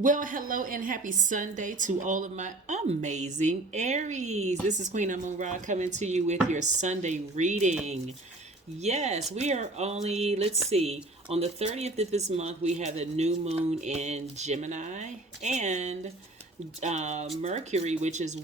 Well, hello and happy Sunday to all of my amazing Aries. This is Queen Amun Ra coming to you with your Sunday reading. Yes, we are only, let's see, on the 30th of this month, we have the new moon in Gemini and Mercury, which is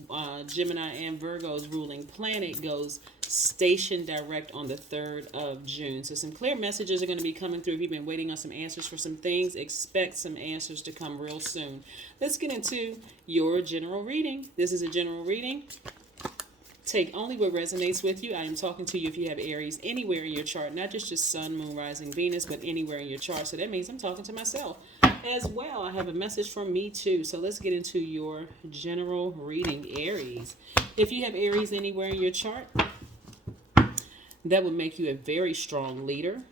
Gemini and Virgo's ruling planet, goes station direct on the 3rd of June. So some clear messages are going to be coming through. If you've been waiting on some answers for some things, expect some answers to come real soon. Let's get into your general reading. This is a general reading. Take only what resonates with you. I am talking to you if you have Aries anywhere in your chart, not just your sun, moon, rising, Venus, but anywhere in your chart. So that means I'm talking to myself as well. I have a message from me too. So let's get into your general reading, Aries. If you have Aries anywhere in your chart, that would make you a very strong leader,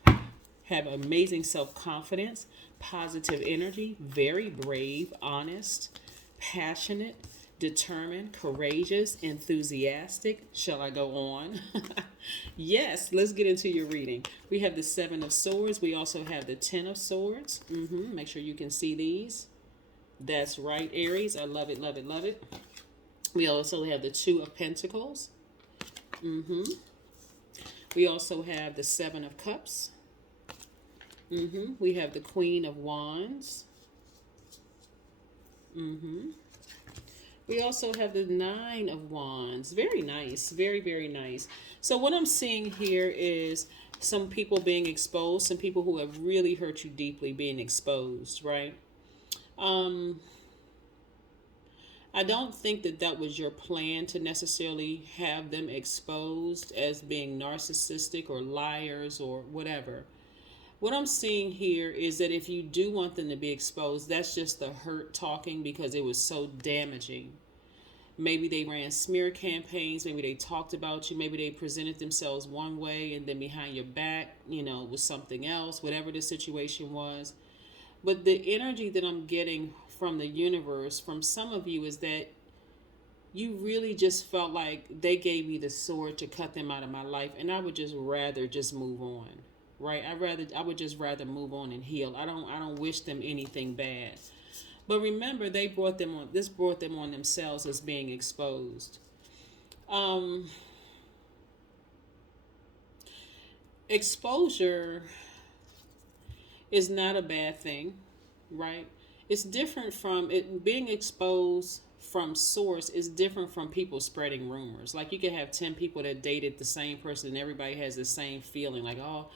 have amazing self-confidence, positive energy, very brave, honest, passionate, determined, courageous, enthusiastic. Shall I go on? Yes, let's get into your reading. We have the Seven of Swords. We also have the Ten of Swords. Make sure you can see these. That's right, Aries. I love it, love it, love it. We also have the Two of Pentacles. We also have the Seven of Cups. We have the Queen of Wands. We also have the Nine of Wands. Very nice. Very, very nice. So what I'm seeing here is some people being exposed, some people who have really hurt you deeply being exposed, right? I don't think that that was your plan to necessarily have them exposed as being narcissistic or liars or whatever. What I'm seeing here is that if you do want them to be exposed, that's just the hurt talking because it was so damaging. Maybe they ran smear campaigns. Maybe they talked about you. Maybe they presented themselves one way and then behind your back, was something else, whatever the situation was. But the energy that I'm getting from the universe, from some of you, is that you really just felt like they gave me the sword to cut them out of my life, and I would just rather just move on, right? I would just rather move on and heal. I don't wish them anything bad. But remember, brought them on themselves as being exposed. Exposure is not a bad thing, right? It's different from it being exposed from source is different from people spreading rumors. Like you could have 10 people that dated the same person and everybody has the same feeling like, oh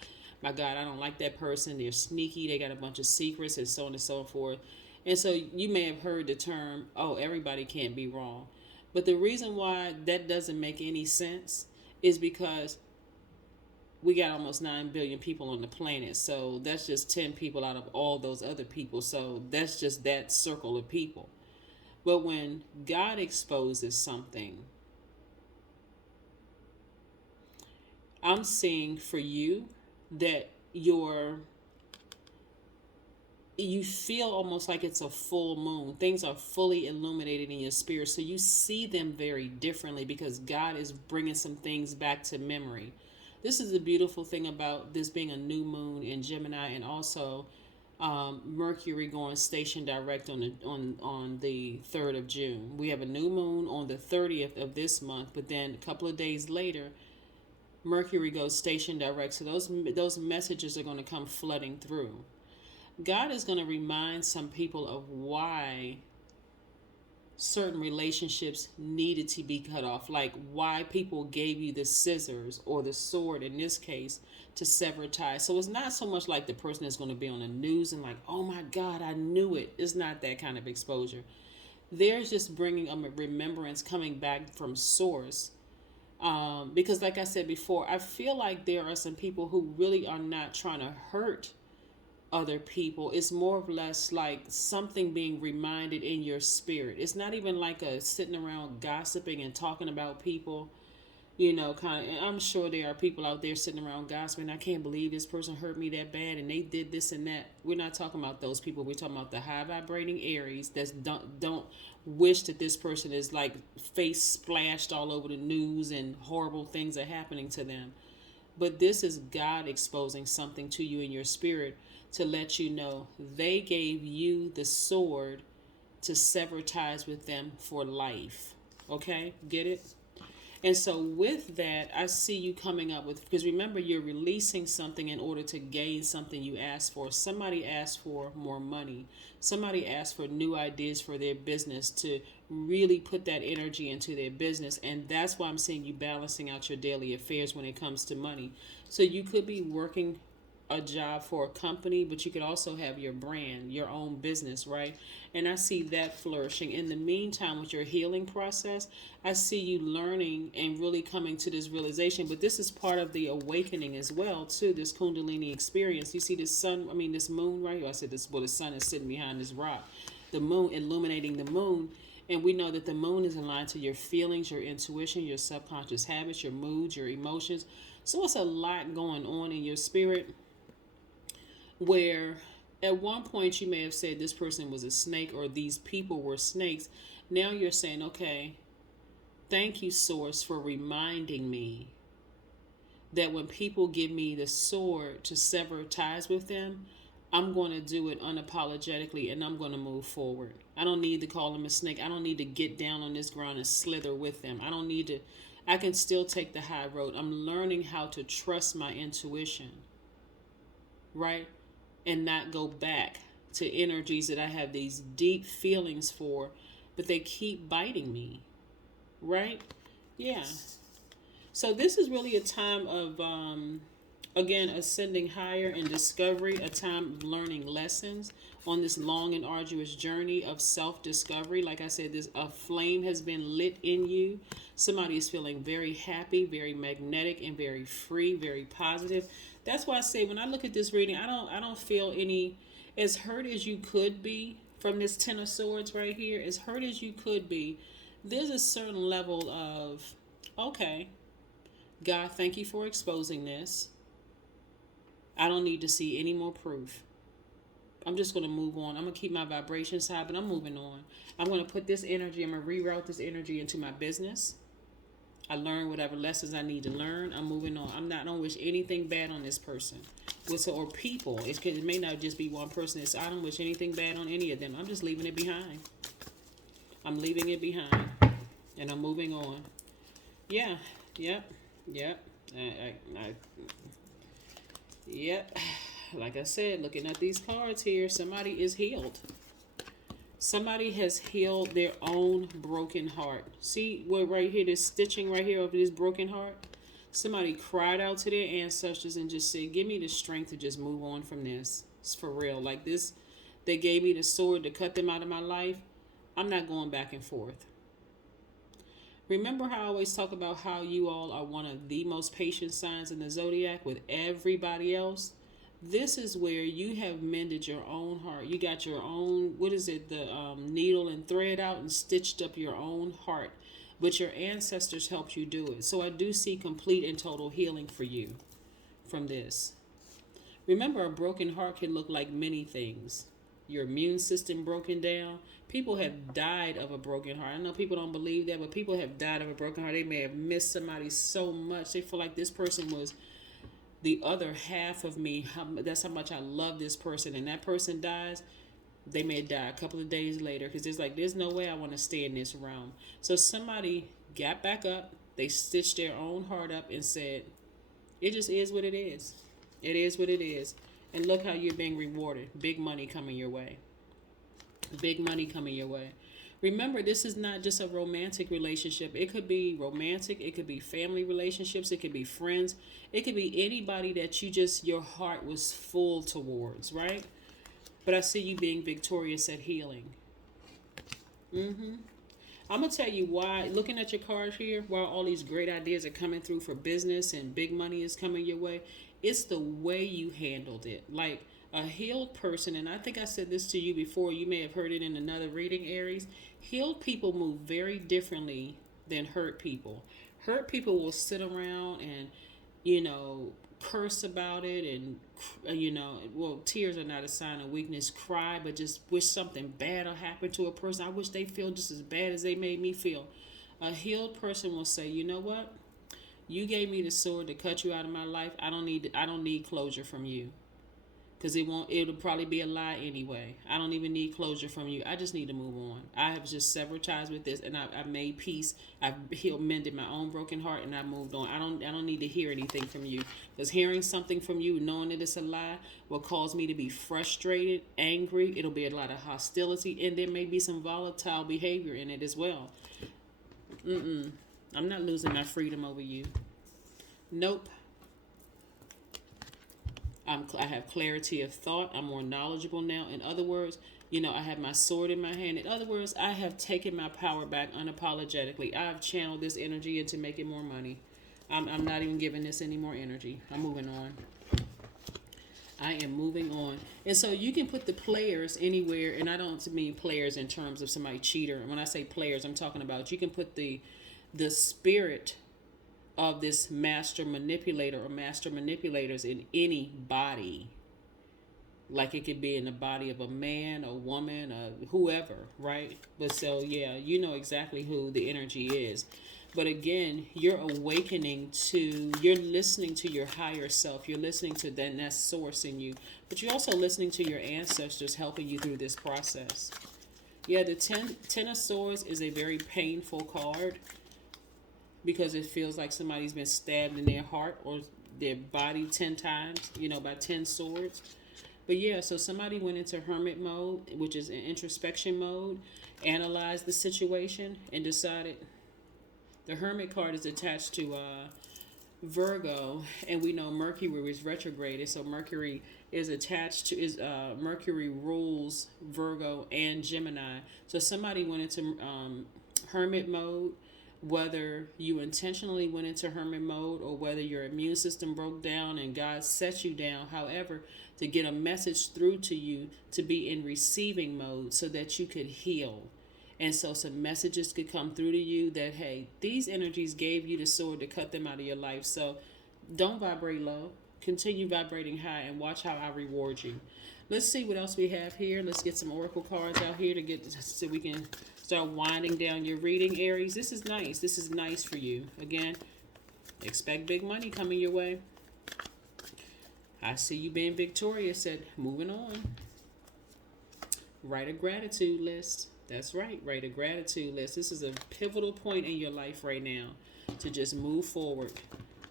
my God, I don't like that person. They're sneaky. They got a bunch of secrets and so on and so forth. And so you may have heard the term, oh, everybody can't be wrong. But the reason why that doesn't make any sense is because we got almost 9 billion people on the planet. So that's just 10 people out of all those other people. So that's just that circle of people. But when God exposes something, I'm seeing for you that you feel almost like it's a full moon. Things are fully illuminated in your spirit. So you see them very differently because God is bringing some things back to memory. This is the beautiful thing about this being a new moon in Gemini, and also Mercury going station direct on the 3rd of June. We have a new moon on the 30th of this month, but then a couple of days later, Mercury goes station direct. So those messages are going to come flooding through. God is going to remind some people of why certain relationships needed to be cut off, like why people gave you the scissors or the sword in this case to sever ties. So it's not so much like the person is going to be on the news and like, oh my God, I knew it. It's not that kind of exposure. There's just bringing a remembrance coming back from source. Because like I said before, I feel like there are some people who really are not trying to hurt other people. It's more or less like something being reminded in your spirit. It's not even like a sitting around gossiping and talking about people, kind of. And I'm sure there are people out there sitting around gossiping. I can't believe this person hurt me that bad and they did this and that. We're not talking about those people. We're talking about the high vibrating Aries that don't wish that this person is like face splashed all over the news and horrible things are happening to them. But this is God exposing something to you in your spirit to let you know they gave you the sword to sever ties with them for life. Okay, get it? And so with that, I see you coming up with, because remember, you're releasing something in order to gain something you asked for. Somebody asked for more money. Somebody asked for new ideas for their business to really put that energy into their business. And that's why I'm seeing you balancing out your daily affairs when it comes to money. So you could be working a job for a company, but you could also have your brand, your own business, right? And I see that flourishing. In the meantime, with your healing process, I see you learning and really coming to this realization. But this is part of the awakening as well, too, this Kundalini experience. You see this sun, I mean, this moon right here. I said this, well, the sun is sitting behind this rock. The moon illuminating the moon. And we know that the moon is aligned to your feelings, your intuition, your subconscious habits, your moods, your emotions. So it's a lot going on in your spirit, where at one point you may have said this person was a snake or these people were snakes. Now you're saying, okay, thank you, Source, for reminding me that when people give me the sword to sever ties with them, I'm going to do it unapologetically and I'm going to move forward. I don't need to call them a snake. I don't need to get down on this ground and slither with them. I don't need to, I can still take the high road. I'm learning how to trust my intuition, right? And not go back to energies that I have these deep feelings for, but they keep biting me, right? Yeah. So this is really a time of, again, ascending higher and discovery, a time of learning lessons on this long and arduous journey of self-discovery. Like I said, this a flame has been lit in you. Somebody is feeling very happy, very magnetic, and very free, very positive. That's why I say when I look at this reading, I don't feel any, as hurt as you could be from this Ten of Swords right here, as hurt as you could be, there's a certain level of, okay, God, thank you for exposing this. I don't need to see any more proof. I'm just going to move on. I'm going to keep my vibrations high, but I'm moving on. I'm going to put this energy, I'm going to reroute this energy into my business. I learned whatever lessons I need to learn. I'm moving on. I don't wish anything bad on this person. Or people. It may not just be one person. I don't wish anything bad on any of them. I'm just leaving it behind. I'm leaving it behind. And I'm moving on. Yeah. Yep. Yep. Like I said, looking at these cards here, somebody is healed. Somebody has healed their own broken heart. See what right here, this stitching right here over this broken heart? Somebody cried out to their ancestors and just said, give me the strength to just move on from this. It's for real. Like this, they gave me the sword to cut them out of my life. I'm not going back and forth. Remember how I always talk about how you all are one of the most patient signs in the Zodiac with everybody else? This is where you have mended your own heart. You got your own, what is it, the needle and thread out and stitched up your own heart. But your ancestors helped you do it. So I do see complete and total healing for you from this. Remember, a broken heart can look like many things. Your immune system broken down. People have died of a broken heart. I know people don't believe that, but people have died of a broken heart. They may have missed somebody so much. They feel like this person was the other half of me. That's how much I love this person. And that person dies, they may die a couple of days later because it's like, there's no way I want to stay in this realm. So somebody got back up. They stitched their own heart up and said, it just is what it is. It is what it is. And look how you're being rewarded. Big money coming your way. Big money coming your way. Remember, this is not just a romantic relationship. It could be romantic. It could be family relationships. It could be friends. It could be anybody that your heart was full towards, right? But I see you being victorious at healing. I'm going to tell you why, looking at your cards here, while all these great ideas are coming through for business and big money is coming your way, it's the way you handled it. Like a healed person, and I think I said this to you before, you may have heard it in another reading, Aries. Healed people move very differently than hurt people. Hurt people will sit around and, curse about it and, well, tears are not a sign of weakness. Cry, but just wish something bad will happen to a person. I wish they feel just as bad as they made me feel. A healed person will say, you know what? You gave me the sword to cut you out of my life. I don't need closure from you. because it'll probably be a lie anyway. I don't even need closure from you. I just need to move on. I have just severed ties with this, and I've made peace. I've healed, mended my own broken heart, and I moved on. I don't need to hear anything from you, because hearing something from you, knowing that it's a lie, will cause me to be frustrated, angry. It'll be a lot of hostility, and there may be some volatile behavior in it as well. I'm not losing my freedom over you. Nope. I have clarity of thought. I'm more knowledgeable now. In other words, I have my sword in my hand. In other words, I have taken my power back unapologetically. I have channeled this energy into making more money. I'm not even giving this any more energy. I'm moving on. I am moving on. And so you can put the players anywhere, and I don't mean players in terms of somebody cheater. When I say players, I'm talking about you can put the spirit of this master manipulator or master manipulators in any body. Like it could be in the body of a man, a woman, whoever, right? But so, yeah, you know exactly who the energy is. But again, you're you're listening to your higher self. You're listening to that source in you. But you're also listening to your ancestors helping you through this process. Yeah, the Ten of Swords is a very painful card, because it feels like somebody's been stabbed in their heart or their body 10 times, by 10 swords. But yeah, so somebody went into hermit mode, which is an introspection mode, analyzed the situation, and decided. The hermit card is attached to Virgo, and we know Mercury is retrograded, so Mercury is attached to Mercury rules Virgo and Gemini. So somebody went into hermit mode. Whether you intentionally went into hermit mode or whether your immune system broke down and God set you down, however, to get a message through to you to be in receiving mode so that you could heal. And so some messages could come through to you that, hey, these energies gave you the sword to cut them out of your life. So don't vibrate low. Continue vibrating high and watch how I reward you. Let's see what else we have here. Let's get some oracle cards out here so we can start winding down your reading, Aries. This is nice. This is nice for you. Again, expect big money coming your way. I see you being victorious. Said moving on. Write a gratitude list. That's right. Write a gratitude list. This is a pivotal point in your life right now to just move forward.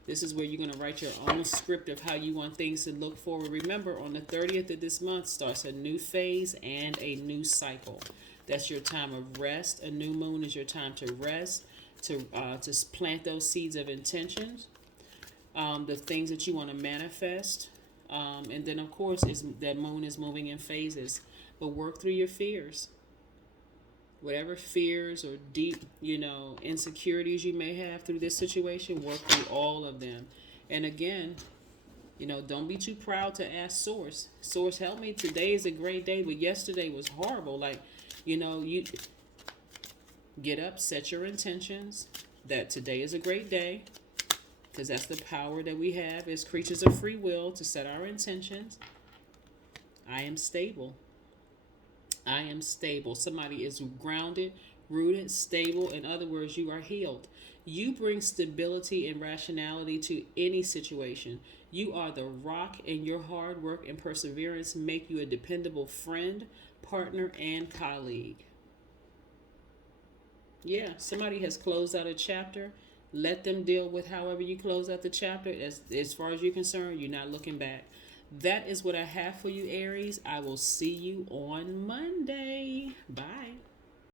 This is where you're going to write your own script of how you want things to look forward. Remember, on the 30th of this month starts a new phase and a new cycle. That's your time of rest. A new moon is your time to rest, to plant those seeds of intentions, the things that you want to manifest. And then, of course, that moon is moving in phases. But work through your fears. Whatever fears or deep, insecurities you may have through this situation, work through all of them. And again, don't be too proud to ask Source. Source, help me. Today is a great day, but yesterday was horrible. You get up, set your intentions that today is a great day, because that's the power that we have as creatures of free will to set our intentions. I am stable. I am stable. Somebody is grounded, rooted, stable. In other words, you are healed. You bring stability and rationality to any situation. You are the rock, and your hard work and perseverance make you a dependable friend, partner, and colleague. Yeah, somebody has closed out a chapter. Let them deal with however you close out the chapter. As far as you're concerned, you're not looking back. That is what I have for you, Aries. I will see you on Monday. Bye.